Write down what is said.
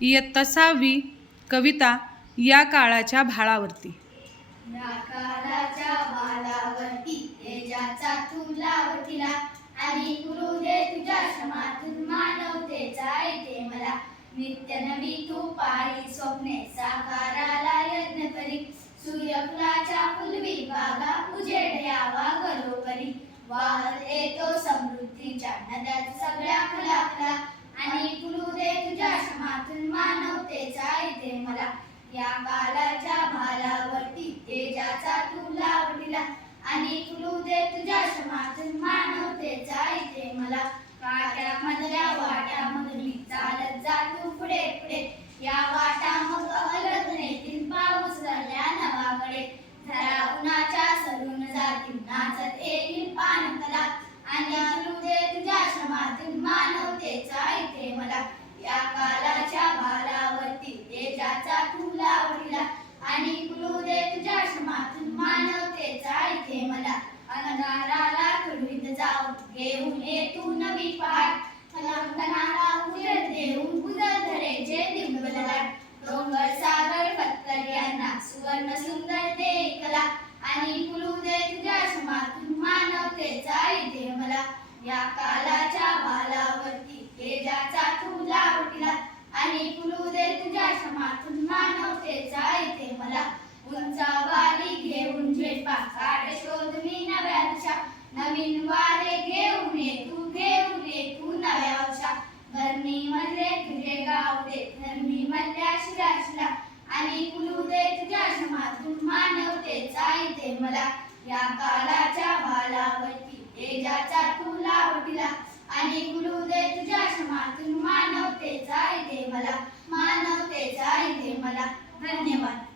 इयत्ता 6वी कविता या काळाच्या भाळावरती। या काळाच्या भाळावरती तेजाचा तुला वठिला आणि करू दे तुझ्या श्रमातून मानवतेचा येते मला। नित्य नवी तू पाळी स्वप्ने साकाराला यत्न करी सूर्यफुलाच्या फुलवी बागा उजेड यावा घरोघरी। वाहत येतो समृद्धीच्या नद्यात सगळ्या फुलाफुला आणि फुलू दे तुझ्या श्रमातून मानवतेचा येते मला। या काळाच्या भालावरती तेजाचा तुला वठिला आणि फुलू दे तुझ्या श्रमातून मानवतेचा येते मला। काट्यामधल्या वाट्यामधली चालत जा तू पुढे पुढे या वाटा मग अलग नेतील पाऊस झाल्या नवाकडे। झरा उन्हाच्या सरून जातील नाचत येईल पानकला आणि फुलू दे तुझ्या श्रमातून मानवतेचा येते मला। या काळाच्या भालावरती तेजाचा तुला वठिला आणि फुलू दे तुझ्या श्रमातून मानवतेचा येते मला। अंधाराला तुडवीत जाऊन घेऊन ये तू नवी पहाट फलंकनाला उजेड देऊन उजळ धरेचे दिव्यलाट। डोंगर सागर पत्तर यांना सुवर्ण सुंदर दे कला आणि फुलू दे तुझ्या श्रमातून मानवतेचा येते मला। या काळाच्या भालावरती तेजाचा तुला वठिला आणि फुलू दे तुझ्या श्रमातून मानवतेचा येते मला। उंचावाली घेऊन झेपा काढ शोध मी नव्या दिशा नवीन वारे घेऊन ये तू नव्या उषा। धरणी मधले तुझे गाव दे धर्मी मधल्या शिराशिला आणि फुलू दे तुझ्या श्रमातून मानवतेचा येते मला। या काळाच्या भालावरती तेजाचा तुला वठिला आणि फुलू दे तुझ्या श्रमातून मानवतेचा येते मला। धन्यवाद।